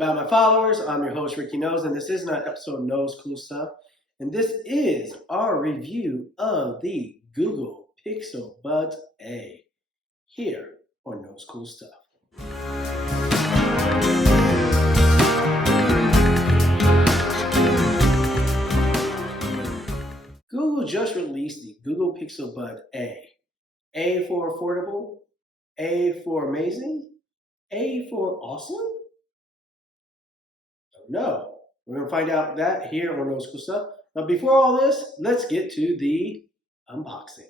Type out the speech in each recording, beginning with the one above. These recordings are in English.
about my followers. I'm your host, Ricky Knoles, and this is an episode of Knoles Cool Stuff. And this is our review of the Google Pixel Buds A here on Knoles Cool Stuff. Google just released the Google Pixel Bud A. A for affordable, A for amazing, A for awesome? No, we're going to find out that here on Knoles Cool Stuff. But before all this, let's get to the unboxing.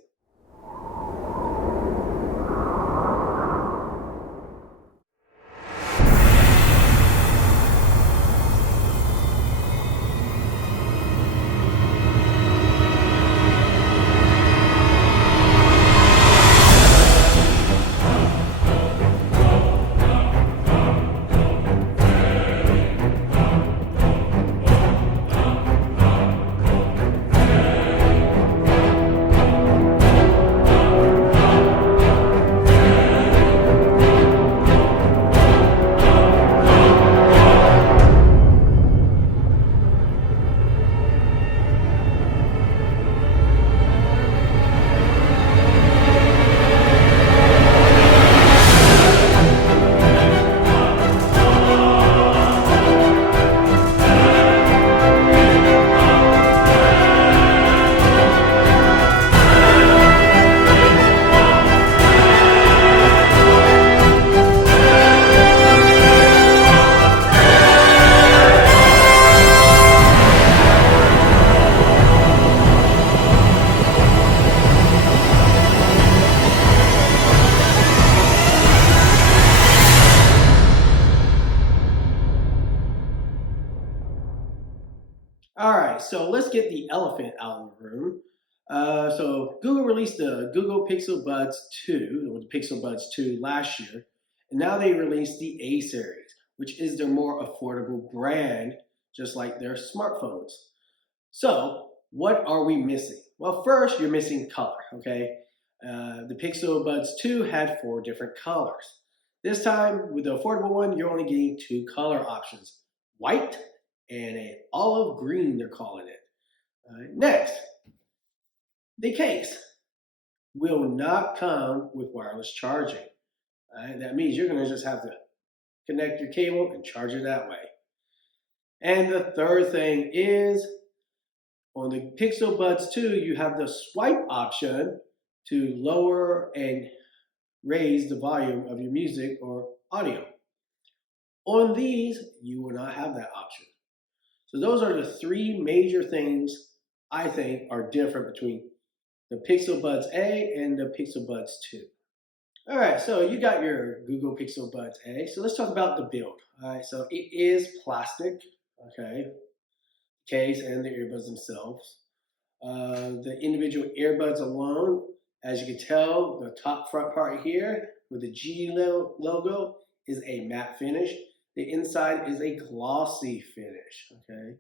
All right, so let's get the elephant out of the room. So Google released the Google Pixel Buds 2, or the Pixel Buds 2 last year, and now they released the A series, which is their more affordable brand, just like their smartphones. So what are we missing? Well, first, you're missing color, okay? The Pixel Buds 2 had 4 different colors. This time, with the affordable one, you're only getting 2 color options, white and an olive green, they're calling it. Next, the case will not come with wireless charging. That means you're going to just have to connect your cable and charge it that way. And the third thing is, on the Pixel Buds 2, you have the swipe option to lower and raise the volume of your music or audio. On these, you will not have that option. So those are the 3 major things I think are different between the Pixel Buds A and the Pixel Buds 2. All right, so you got your Google Pixel Buds A. So let's talk about the build. All right, so it is plastic, okay, case and the earbuds themselves. The individual earbuds alone, as you can tell, the top front part here with the G logo is a matte finish. The inside is a glossy finish, okay?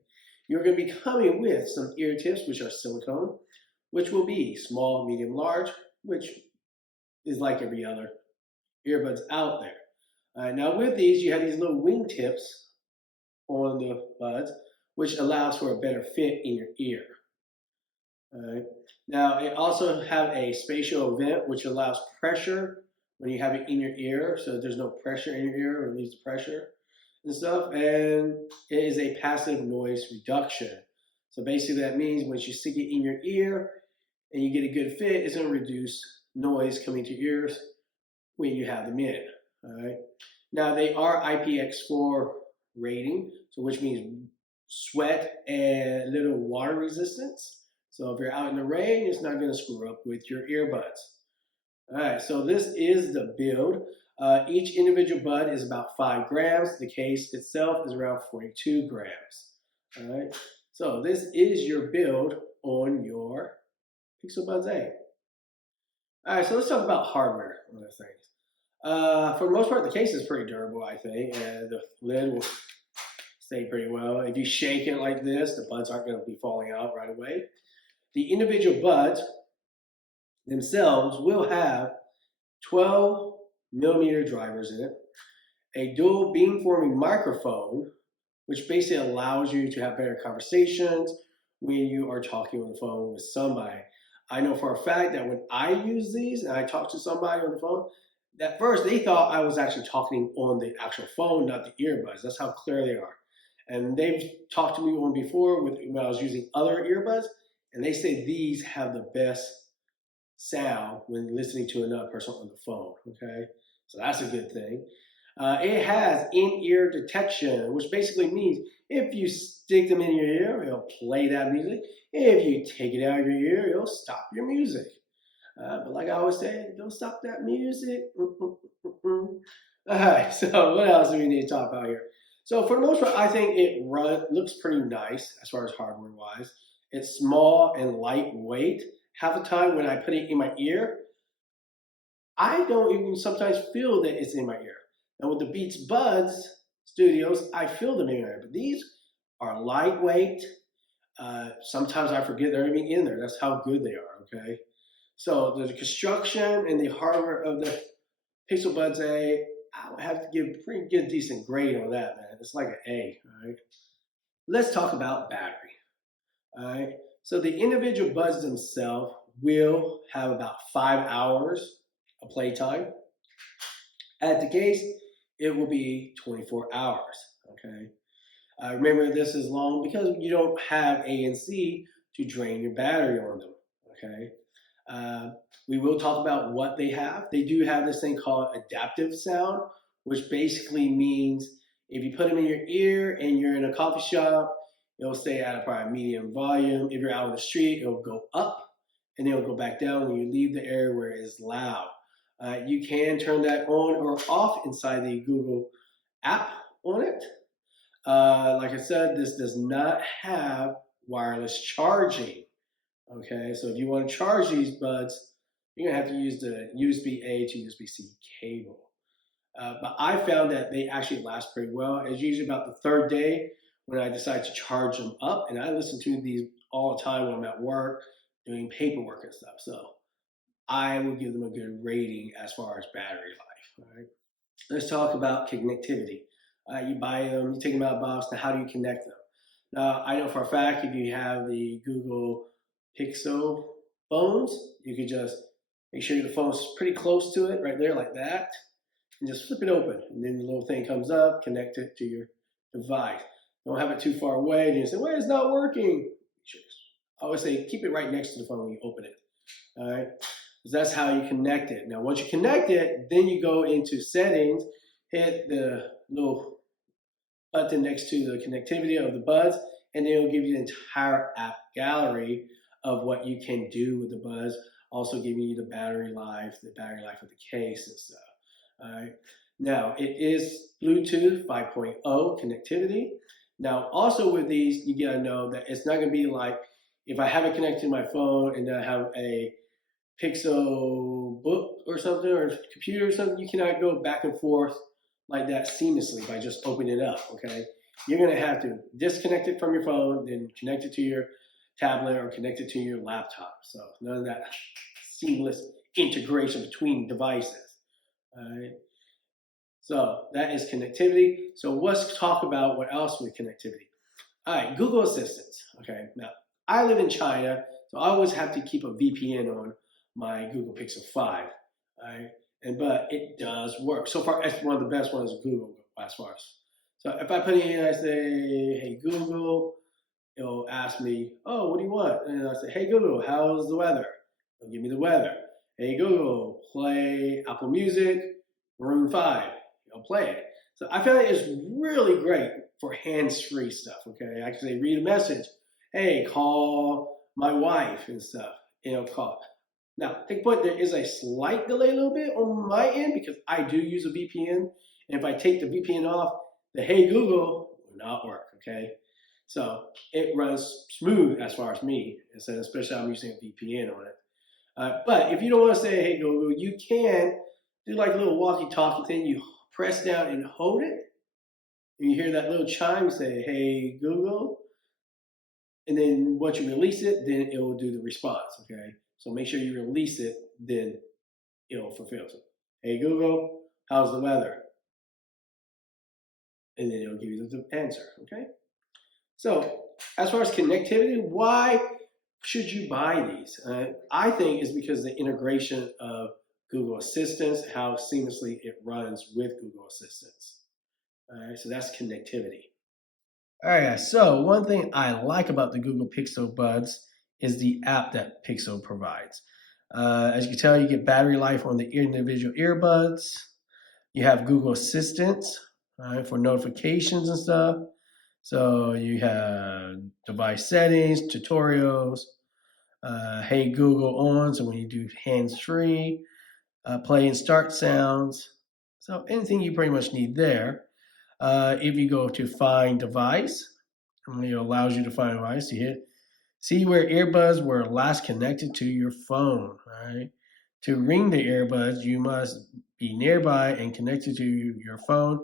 You're going to be coming with some ear tips, which are silicone, which will be small, medium, large, which is like every other earbuds out there. Now with these, you have these little wing tips on the buds, which allows for a better fit in your ear. All right. Now it also have a spatial vent, which allows pressure when you have it in your ear, so there's no pressure in your ear, it relieves the pressure and stuff, and it is a passive noise reduction. So basically that means once you stick it in your ear and you get a good fit, it's going to reduce noise coming to your ears when you have them in. All right. Now they are IPX4 rating, so which means sweat and little water resistance. So if you're out in the rain, it's not going to screw up with your earbuds. All right, so this is the build. Each individual bud is about 5 grams. The case itself is around 42 grams. All right, so this is your build on your Pixel Buds A. All right, so let's talk about hardware on those things. For the most part, the case is pretty durable, I think, and the lid will stay pretty well. If you shake it like this, the buds aren't going to be falling out right away. The individual buds themselves will have 12 millimeter drivers in it, a dual beamforming microphone, which basically allows you to have better conversations when you are talking on the phone with somebody. I know for a fact that when I use these and I talk to somebody on the phone, at first they thought I was actually talking on the actual phone, not the earbuds. That's how clear they are. And they've talked to me on before when I was using other earbuds, and they say these have the best sound when listening to another person on the phone. Okay, so that's a good thing. It has in-ear detection, which basically means if you stick them in your ear, it'll play that music. If you take it out of your ear, it'll stop your music. But like I always say, don't stop that music. All right, so what else do we need to talk about here? So for the most part, I think looks pretty nice as far as hardware wise. It's small and lightweight. Half the time when I put it in my ear, I don't even sometimes feel that it's in my ear. Now with the Beats Buds Studios, I feel them in my ear, but these are lightweight. Sometimes I forget they're even in there. That's how good they are. Okay, so the construction and the hardware of the Pixel Buds A, I would have to give a pretty good, decent grade on that, man. It's like an A. All right. Let's talk about battery. All right. So the individual buds themselves will have about 5 hours of playtime. At the case, it will be 24 hours. Okay. Remember, this is long because you don't have ANC to drain your battery on them. Okay. Uh, we will talk about what they have. They do have this thing called adaptive sound, which basically means if you put them in your ear and you're in a coffee shop, it'll stay at a probably medium volume. If you're out on the street, it'll go up and then it'll go back down when you leave the area where it is loud. You can turn that on or off inside the Google app on it. Like I said, this does not have wireless charging. Okay, so if you want to charge these buds, you're gonna have to use the USB A to USB C cable. But I found that they actually last pretty well. It's usually about the third day when I decide to charge them up, and I listen to these all the time when I'm at work doing paperwork and stuff. So I will give them a good rating as far as battery life. All right. Let's talk about connectivity. You buy them, you take them out of the box. Now, how do you connect them? Now, I know for a fact if you have the Google Pixel phones, you could just make sure the phone's pretty close to it, right there, like that, and just flip it open. And then the little thing comes up, connect it to your device. Don't have it too far away, and you say, well, it's not working. I always say, keep it right next to the phone when you open it. All right? Because that's how you connect it. Now, once you connect it, then you go into settings, hit the little button next to the connectivity of the buds, and then it'll give you the entire app gallery of what you can do with the buds, also giving you the battery life of the case and stuff. All right. Now, it is Bluetooth 5.0 connectivity. Now, also with these, you gotta know that it's not gonna be like if I have it connected to my phone and then I have a Pixel book or something or computer or something, you cannot go back and forth like that seamlessly by just opening it up, okay? You're gonna have to disconnect it from your phone, then connect it to your tablet or connect it to your laptop. So none of that seamless integration between devices, all right? So that is connectivity. So let's talk about what else with connectivity. All right, Google Assistants, okay? Now, I live in China, so I always have to keep a VPN on my Google Pixel 5, all right? But it does work. So far, it's one of the best ones Google as far as. So if I put it in, I say, hey Google, it'll ask me, oh, what do you want? And I say, hey Google, how's the weather? It'll give me the weather. Hey Google, play Apple Music, Maroon 5. It'll play it. So I found it's really great for hands-free stuff, okay? I can say, read a message. Hey, call my wife and stuff. And it'll call. Now, take point, there is a slight delay a little bit on my end because I do use a VPN. And if I take the VPN off, the Hey Google will not work, okay? So it runs smooth as far as me, and so especially I'm using a VPN on it. But if you don't want to say Hey Google, you can do like a little walkie-talkie thing. You press down and hold it, and you hear that little chime say Hey Google, and then once you release it, then it will do the response, okay? So make sure you release it, then it'll fulfill it. Hey Google, how's the weather? and then it'll give you the answer. Okay. So as far as connectivity, why should you buy these? I think it's because of the integration of Google Assistants, how seamlessly it runs with Google Assistants. All right, so that's connectivity. All right, guys. So one thing I like about the Google Pixel Buds is the app that Pixel provides. As you can tell, you get battery life on the individual earbuds. You have Google Assistant for notifications and stuff. So you have device settings, tutorials, Hey Google on, so when you do hands-free, play and start sounds. So anything you pretty much need there. If you go to find device, it allows you to find device. You hit see where earbuds were last connected to your phone. Right. To ring the earbuds, you must be nearby and connected to your phone.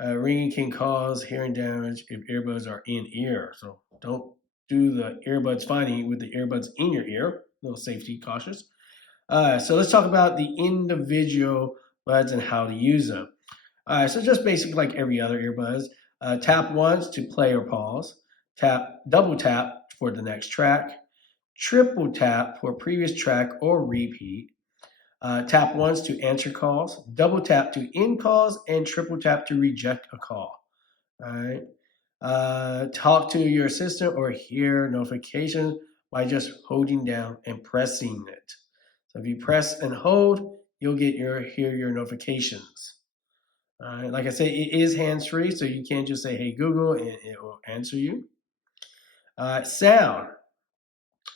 Ringing can cause hearing damage if earbuds are in ear. So don't do the earbuds finding with the earbuds in your ear. A little safety cautious. So let's talk about the individual buds and how to use them. So just basically like every other earbuds, tap once to play or pause. Double tap for the next track. Triple tap for previous track or repeat. Tap once to answer calls. Double tap to end calls, and triple tap to reject a call. All right. Talk to your assistant or hear notifications by just holding down and pressing it. So if you press and hold, you'll hear your notifications. Like I said, it is hands free, so you can't just say "Hey Google" and it will answer you. Sound.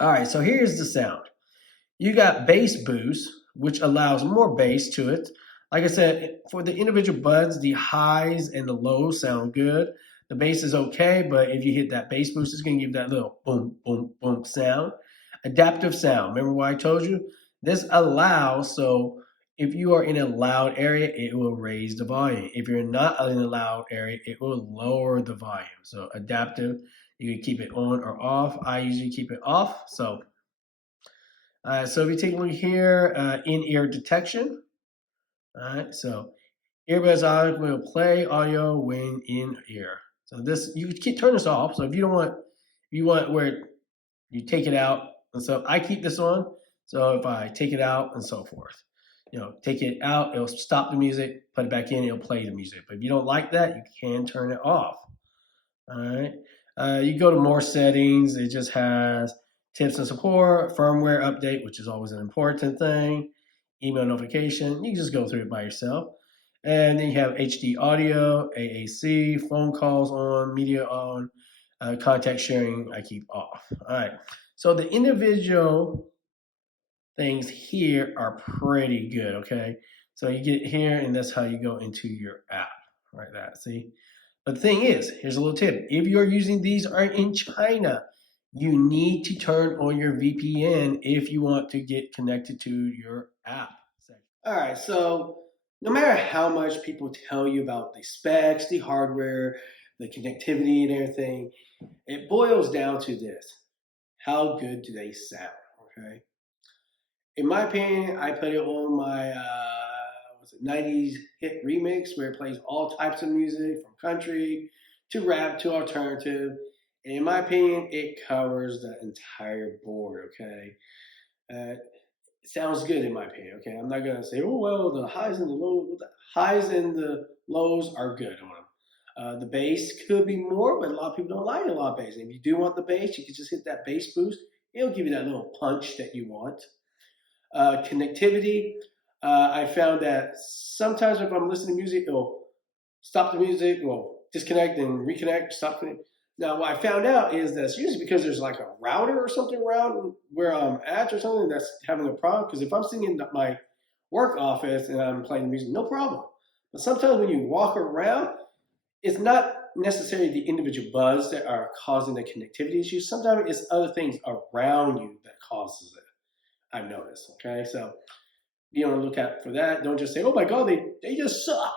All right, so here's the sound. You got bass boost, which allows more bass to it. Like I said, for the individual buds, the highs and the lows sound good. The bass is okay, but if you hit that bass boost, it's going to give that little boom, boom, boom sound. Adaptive sound. Remember what I told you? This allows, so if you are in a loud area, it will raise the volume. If you're not in a loud area, it will lower the volume. So adaptive, you can keep it on or off. I usually keep it off. So if you take a look here, in-ear detection. All right, so earbuds audio will play audio when in ear. So this you can turn this off. So if you don't want, you want where you take it out, and so I keep this on. So if I take it out and so forth, take it out, it'll stop the music. Put it back in, it'll play the music. But if you don't like that, you can turn it off. All right. You go to more settings. It just has tips and support, firmware update, which is always an important thing, email notification. You can just go through it by yourself. And then you have HD audio, AAC, phone calls on, media on, contact sharing I keep off. All right. So the individual things here are pretty good, okay? So you get here, and that's how you go into your app, right? That, see? But the thing is, here's a little tip. If you're using these are in China, you need to turn on your VPN if you want to get connected to your app. All right, so no matter how much people tell you about the specs, the hardware, the connectivity, and everything, it boils down to this: how good do they sound? Okay. In my opinion, I put it on my 90s hit remix where it plays all types of music from country to rap to alternative. And in my opinion, it covers the entire board. Okay, it sounds good in my opinion. Okay, I'm not gonna say, oh well, the highs and the lows. The highs and the lows are good on them. The bass could be more, but a lot of people don't like a lot of bass. And if you do want the bass, you can just hit that bass boost. It'll give you that little punch that you want. Connectivity. I found that sometimes if I'm listening to music, it'll stop the music, will disconnect and reconnect, stop connect. Now, what I found out is that's usually because there's like a router or something around where I'm at or something that's having a problem. Because if I'm sitting in my work office and I'm playing music, no problem. But sometimes when you walk around, it's not necessarily the individual buds that are causing the connectivity issues. Sometimes it's other things around you that causes it. I've noticed. Okay, so be on the lookout for that. Don't just say, "Oh my God, they just suck."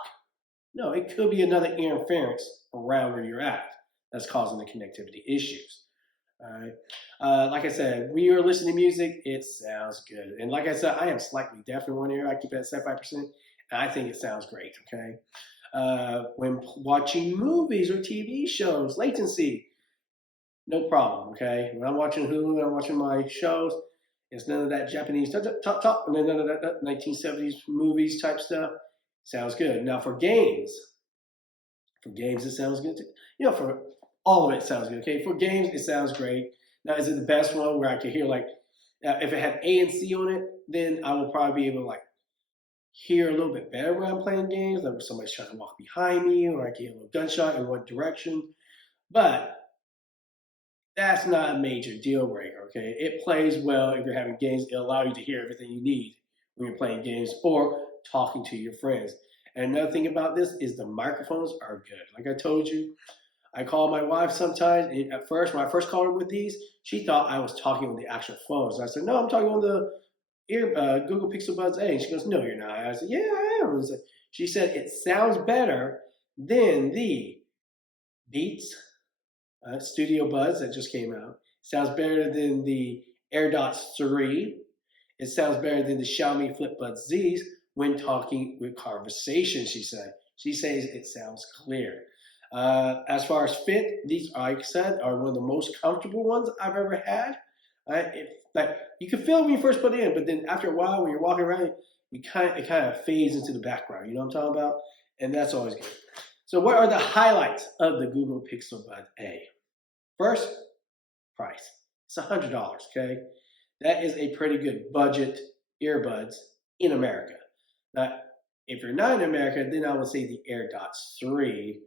No, it could be another interference around where you're at that's causing the connectivity issues. All right. Like I said, when you're listening to music, it sounds good. And like I said, I am slightly deaf in one ear. I keep it at 75%, and I think it sounds great. Okay. When watching movies or TV shows, latency, no problem. Okay, when I'm watching Hulu, I'm watching my shows. It's none of that Japanese top, and then none of that 1970s movies type stuff. Sounds good. Now for games it sounds good. For all of it sounds good. Okay, for games it sounds great. Now is it the best one where I can hear like if it had ANC on it, then I will probably be able to like hear a little bit better when I'm playing games, like if somebody's trying to walk behind me, or I can hear a little gunshot in one direction. But that's not a major deal breaker, okay? It plays well if you're having games. It'll allow you to hear everything you need when you're playing games or talking to your friends. And another thing about this is the microphones are good. Like I told you, I call my wife sometimes, and at first, when I first called her with these, she thought I was talking on the actual phones. I said, no, I'm talking on the Google Pixel Buds A. And she goes, no, you're not. I said, yeah, I am. She said, it sounds better than the Beats Studio Buds that just came out. Sounds better than the AirDots 3. It sounds better than the Xiaomi Flip Buds Z's when talking with conversation, she said. She says it sounds clear. As far as fit, these, like I said, are one of the most comfortable ones I've ever had. Like you can feel it when you first put it in, but then after a while, when you're walking around, it kind of fades into the background. You know what I'm talking about? And that's always good. So, what are the highlights of the Google Pixel Bud A? First, price. It's $100. Okay, that is a pretty good budget earbuds in America. Now, if you're not in America, then I would say the AirDots 3,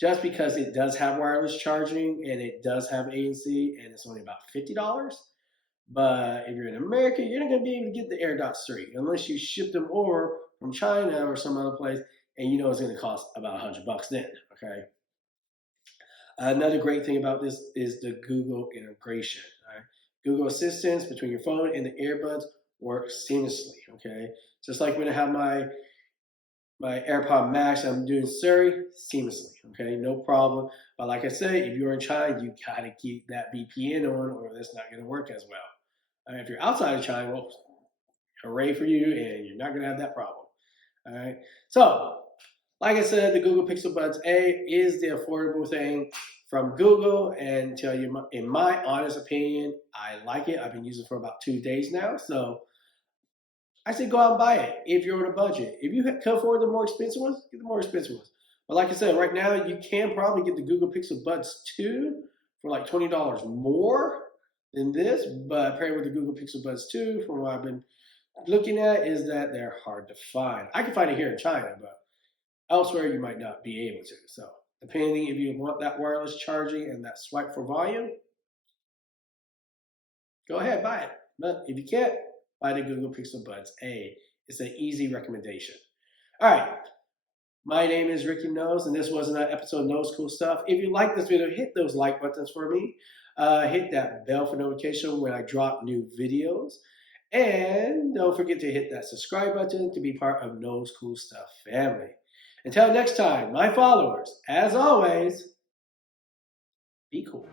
just because it does have wireless charging and it does have ANC, and it's only about $50. But if you're in America, you're not going to be able to get the AirDots 3 unless you ship them over from China or some other place, and you know it's going to cost about $100 then. Okay. Another great thing about this is the Google integration. Right? Google Assistance between your phone and the earbuds works seamlessly. Okay, just like when I have my AirPod Max, I'm doing Siri seamlessly. Okay, no problem. But like I said, if you're in China, you gotta keep that VPN on, or that's not gonna work as well. If you're outside of China, well, hooray for you, and you're not gonna have that problem. All right. So, like I said, the Google Pixel Buds A is the affordable thing from Google, and tell you, in my honest opinion, I like it. I've been using it for about 2 days now, so I say go out and buy it if you're on a budget. If you can afford the more expensive ones, get the more expensive ones. But like I said, right now you can probably get the Google Pixel Buds 2 for like $20 more than this, but paired with the Google Pixel Buds 2, from what I've been looking at, is that they're hard to find. I can find it here in China, but elsewhere you might not be able to. So depending if you want that wireless charging and that swipe for volume, go ahead, buy it. But if you can't, buy the Google Pixel Buds A. It's an easy recommendation. All right. My name is Ricky Knoles, and this was an episode of Knoles Cool Stuff. If you like this video, hit those like buttons for me. Hit that bell for notification when I drop new videos. And don't forget to hit that subscribe button to be part of Knoles Cool Stuff family. Until next time, my followers, as always, be cool.